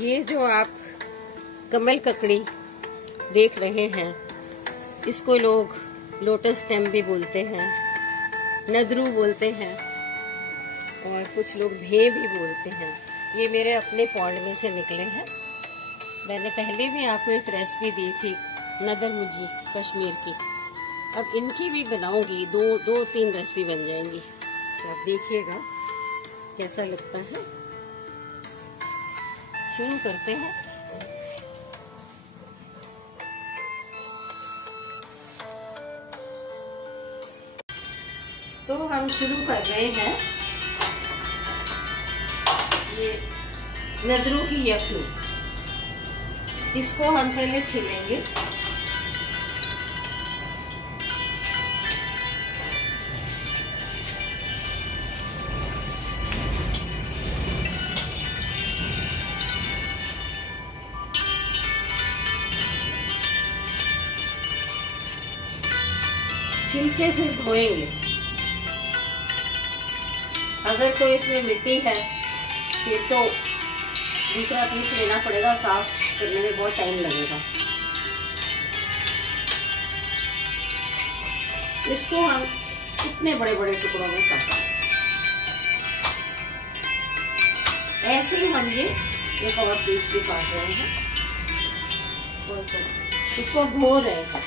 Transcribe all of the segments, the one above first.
ये जो आप कमल ककड़ी देख रहे हैं, इसको लोग लोटस स्टेम भी बोलते हैं, नदरू बोलते हैं और कुछ लोग भे भी बोलते हैं। ये मेरे अपने पॉन्ड में से निकले हैं। मैंने पहले भी आपको एक रेसिपी दी थी नदर मुजी कश्मीर की। अब इनकी भी बनाऊंगी, दो तीन रेसिपी बन जाएंगी, तो आप देखिएगा कैसा लगता है। शुरू करते हैं। तो हम शुरू कर रहे हैं ये नदरू की यखनी। इसको हम पहले छीलेंगे। छिलके फिर धोएंगे। अगर तो इसमें मिट्टी है फिर तो दूसरा पीस लेना पड़ेगा, साफ करने में बहुत टाइम लगेगा। इसको हम इतने बड़े बड़े टुकड़ों में काटेंगे। ऐसे ही हम ये एक और पीस भी काट रहे हैं और इसको धो रहे हैं।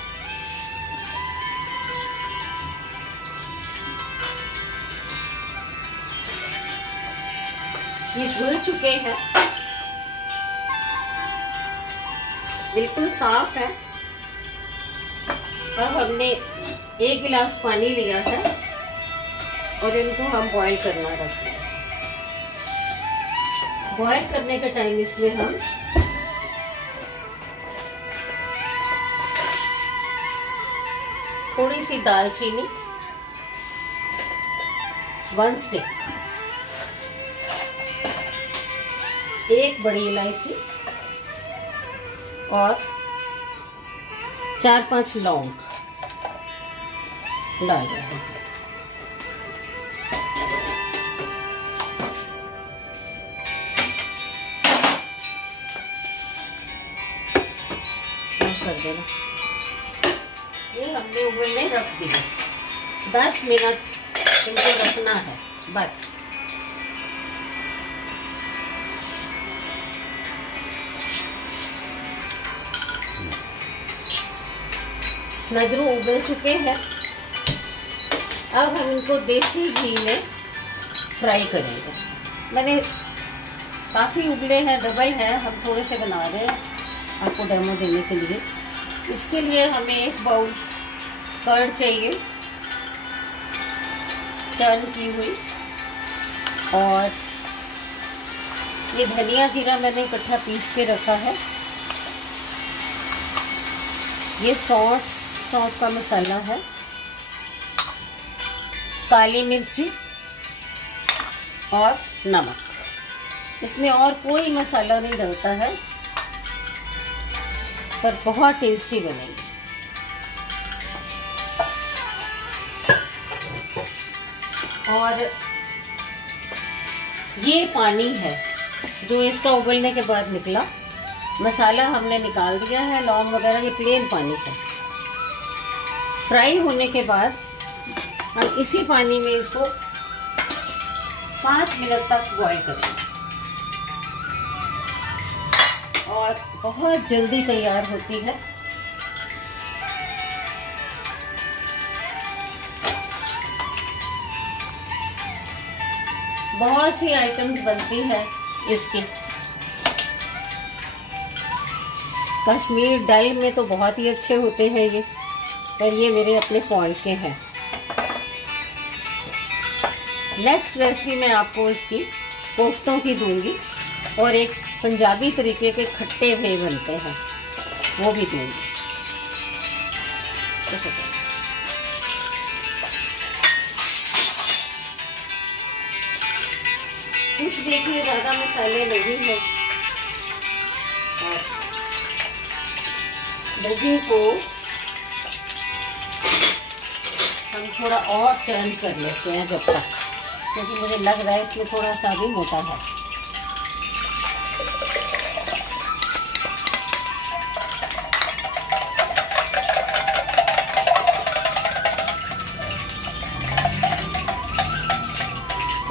ये धुल चुके हैं, बिल्कुल साफ है। अब हमने 1 गिलास पानी लिया है और इनको हम बॉईल करना रखते हैं। बॉईल करने के टाइम इसमें हम थोड़ी सी दालचीनी, 1 स्टिक, 1 बड़ी इलायची और 4-5 लौंग डाल रहे हैं। कर देना। ये हमने उबलने रख दिया। 10 मिनट इनको रखना है बस। नदरू उबल चुके हैं। अब हम इनको देसी घी में फ्राई करेंगे। मैंने काफ़ी उबले हैं, डबल है, हम थोड़े से बना रहे हैं आपको डेमो देने के लिए। इसके लिए हमें 1 बाउल कर्ड चाहिए, चर्न की हुई, और ये धनिया जीरा मैंने इकट्ठा पीस के रखा है। ये सौंठ का मसाला है, काली मिर्ची और नमक। इसमें और कोई मसाला नहीं डलता है, पर बहुत टेस्टी बनेगी। और ये पानी है जो इसका उबलने के बाद निकला। मसाला हमने निकाल दिया है, लौंग वगैरह, ये प्लेन पानी है। फ्राई होने के बाद हम इसी पानी में इसको 5 मिनट तक बॉईल करेंगे और बहुत जल्दी तैयार होती है। बहुत सी आइटम्स बनती है इसकी। कश्मीर डाई में तो बहुत ही अच्छे होते हैं ये, और ये मेरे अपने पॉइंट के हैं। नेक्स्ट रेसिपी मैं आपको इसकी कोफ्तों की दूंगी और एक पंजाबी तरीके के खट्टे भे बनते हैं वो भी दूंगी। कुछ देखिए ज़्यादा मसाले नहीं है। दही को हम थोड़ा और चर्न कर लेते हैं जब तक, क्योंकि मुझे लग रहा है इसमें थोड़ा सा भी मोटा है।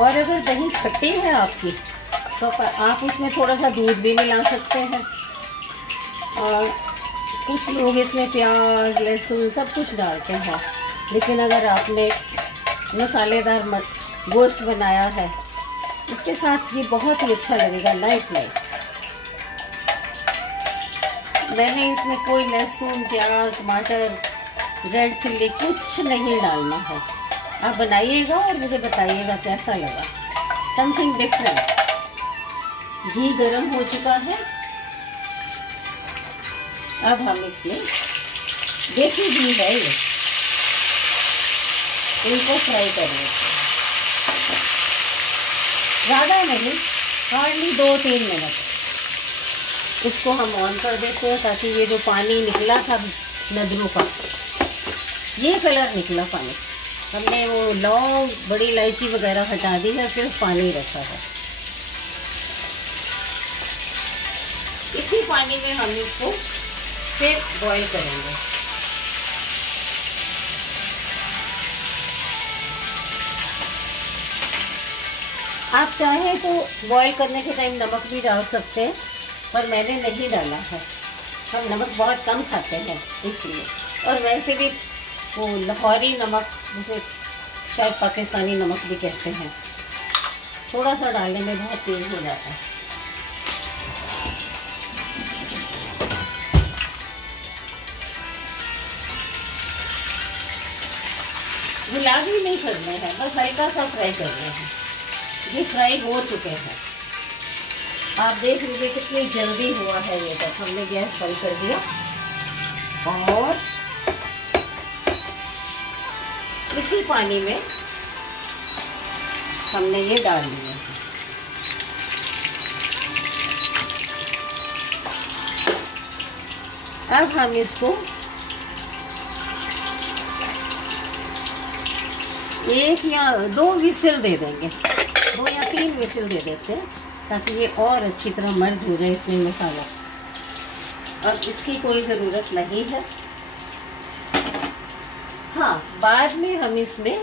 और अगर दही खट्टी है आपकी तो आप उसमें थोड़ा सा दूध भी मिला सकते हैं। और कुछ लोग इसमें प्याज लहसुन सब कुछ डालते हैं, लेकिन अगर आपने मसालेदार गोश्त बनाया है उसके साथ ये बहुत ही अच्छा लगेगा, लाइट लाइट। मैंने इसमें कोई लहसुन प्याज टमाटर रेड चिल्ली कुछ नहीं डालना है। आप बनाइएगा और मुझे बताइएगा कैसा लगा, समथिंग डिफरेंट। घी गरम हो चुका है, अब हम इसमें देसी घी है ये, इनको फ्राई कर लेते हैं। ज़्यादा नहीं, हार्डली 2-3 मिनट। इसको हम ऑन कर देते हैं ताकि ये जो पानी निकला था नदरों का, ये कलर निकला पानी। हमने वो लौंग बड़ी इलायची वगैरह हटा दी है, सिर्फ पानी रखा है। इसी पानी में हम इसको फिर बॉईल करेंगे। आप चाहें तो बॉईल करने के टाइम नमक भी डाल सकते हैं, पर मैंने नहीं डाला है। हम नमक बहुत कम खाते हैं इसलिए। और वैसे भी वो लाहौरी नमक, जिसे शायद पाकिस्तानी नमक भी कहते हैं, थोड़ा सा डालने में बहुत तेज हो जाता है। गुलाबी नहीं करने हैं, बस हल्का सा फ्राई करने हैं। ये फ्राई हो चुके हैं, आप देख लीजिए कितनी जल्दी हुआ है ये। तक हमने गैस बंद कर दिया और इसी पानी में हमने ये डाल दिया। अब हम इसको 1 या 2 विसिल दे देंगे, 2 या 3 विसिल दे देते हैं ताकि ये और अच्छी तरह मर्ज हो जाए इसमें मसाला। और इसकी कोई ज़रूरत नहीं है। हाँ, बाद में हम इसमें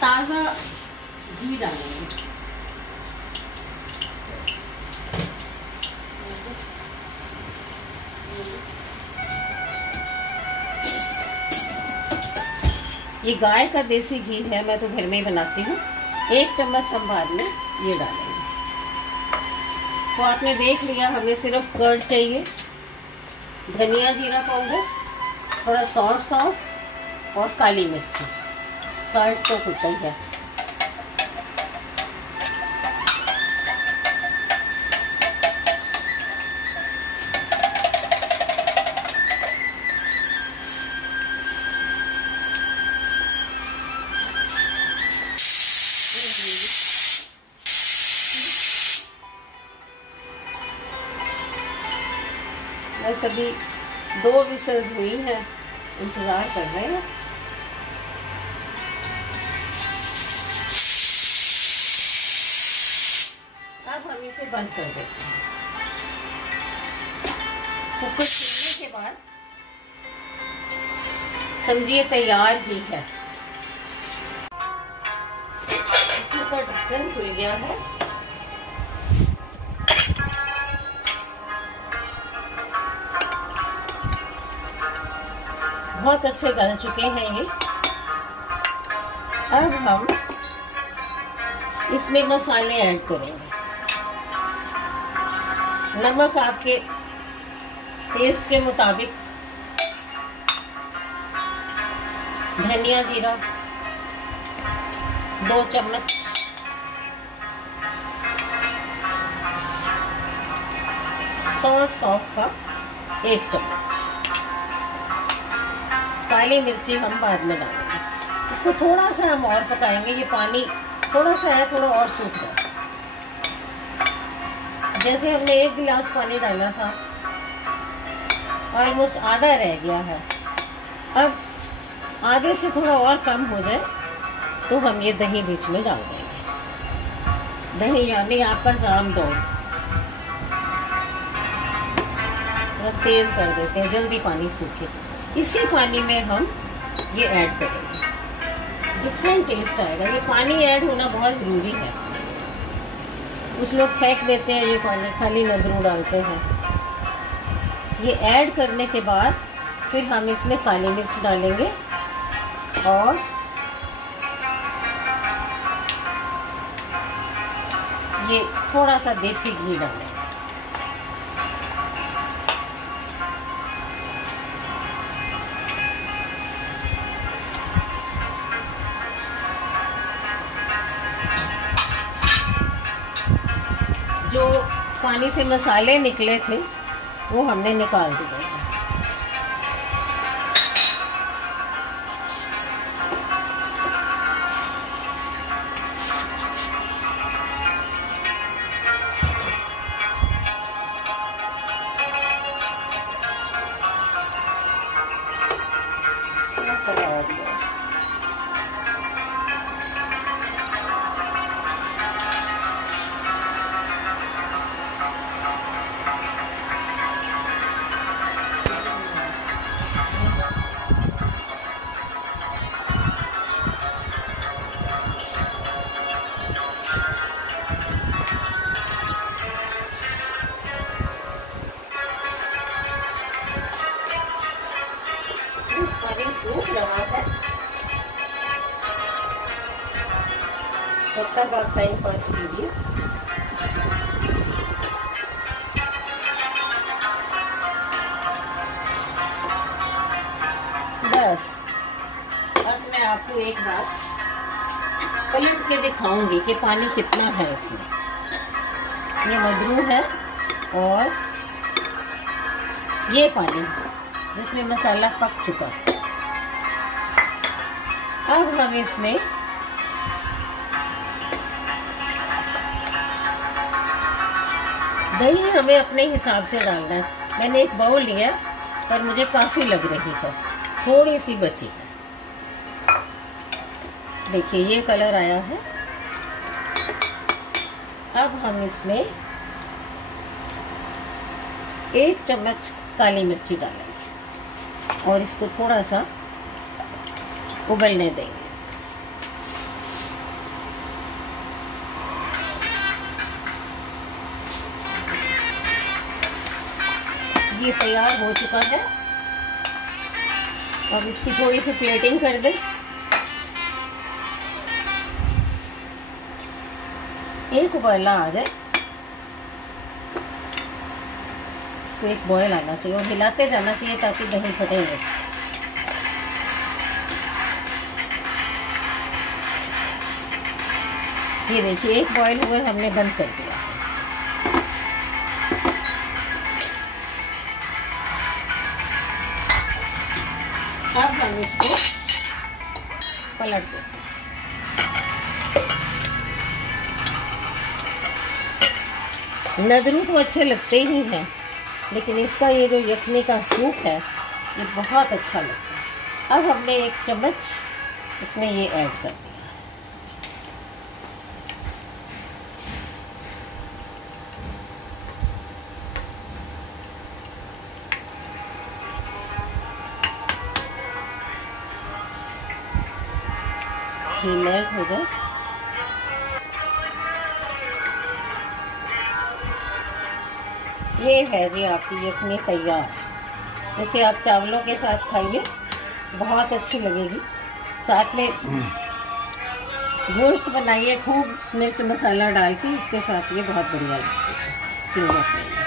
ताज़ा घी डालेंगे। ये गाय का देसी घी है, मैं तो घर में ही बनाती हूँ। 1 चम्मच हम बाद में ये डालेंगे। तो आपने देख लिया, हमें सिर्फ कर्ड चाहिए, धनिया जीरा पाउडर, थोड़ा सौंफ और काली मिर्ची। सॉल्ट तो होता ही है। बस अभी 2 विसल्स हुई हैं, इंतज़ार कर रहे हैं। अब हम इसे बंद कर देते हैं। कुकर खुलने के बाद समझिए तैयार ही है। कुकर का ढक्कन खुल गया है। बहुत अच्छे गल चुके हैं ये। अब हम इसमें मसाले ऐड करेंगे। नमक आपके टेस्ट के मुताबिक, धनिया जीरा 2 चम्मच, सौंफ का 1 चम्मच, काली मिर्ची हम बाद में डालेंगे। इसको थोड़ा सा हम और पकाएंगे। ये पानी थोड़ा सा है, थोड़ा और सूख जाए। जैसे हमने 1 गिलास पानी डाला था, ऑलमोस्ट आधा रह गया है। अब आधे से थोड़ा और कम हो जाए तो हम ये दही बीच में डाल देंगे। दही यानी आपका जाम दो, तेज कर देते हैं, जल्दी पानी सूखे। इसी पानी में हम ये ऐड करेंगे। डिफरेंट टेस्ट आएगा। ये पानी ऐड होना बहुत ज़रूरी है। कुछ लोग फेंक देते हैं ये पानी, खाली नदरू डालते हैं। ये ऐड करने के बाद फिर हम इसमें काली मिर्च डालेंगे और ये थोड़ा सा देसी घी डालेंगे। जो पानी से मसाले निकले थे वो हमने निकाल दिए हैं। सूख रहा है तब तक आप टाइम पास कीजिए। बस अब मैं आपको एक बार पलट के दिखाऊंगी कि पानी कितना है इसमें। ये मदरू है और ये पानी जिसमें मसाला पक चुका है। अब हम इसमें दही हमें अपने हिसाब से डालना है। मैंने एक बाउल लिया पर मुझे काफ़ी लग रही है, थोड़ी सी बची है। देखिए ये कलर आया है। अब हम इसमें 1 चम्मच काली मिर्ची डालेंगे और इसको थोड़ा सा उबलने देंगे। ये तैयार हो चुका है। अब इसकी थोड़ी सी प्लेटिंग कर दें। एक उबाला आ जाए, इसको एक बॉयल आना चाहिए और हिलाते जाना चाहिए ताकि दही फटे नहीं। ये देखिए एक बॉयल हुए हमने बंद कर दिया। अब हम इसको पलट देते हैं। नदरू तो अच्छे लगते ही हैं, लेकिन इसका ये जो यखनी का सूप है ये बहुत अच्छा लगता है। अब हमने 1 चम्मच इसमें ये ऐड कर दिया। घी मेल्ट हो जाए। ये है जी आपकी यखनी तैयार। इसे आप चावलों के साथ खाइए, बहुत अच्छी लगेगी। साथ में गोश्त बनाइए खूब मिर्च मसाला डाल के, उसके साथ ये बहुत बढ़िया लगती है।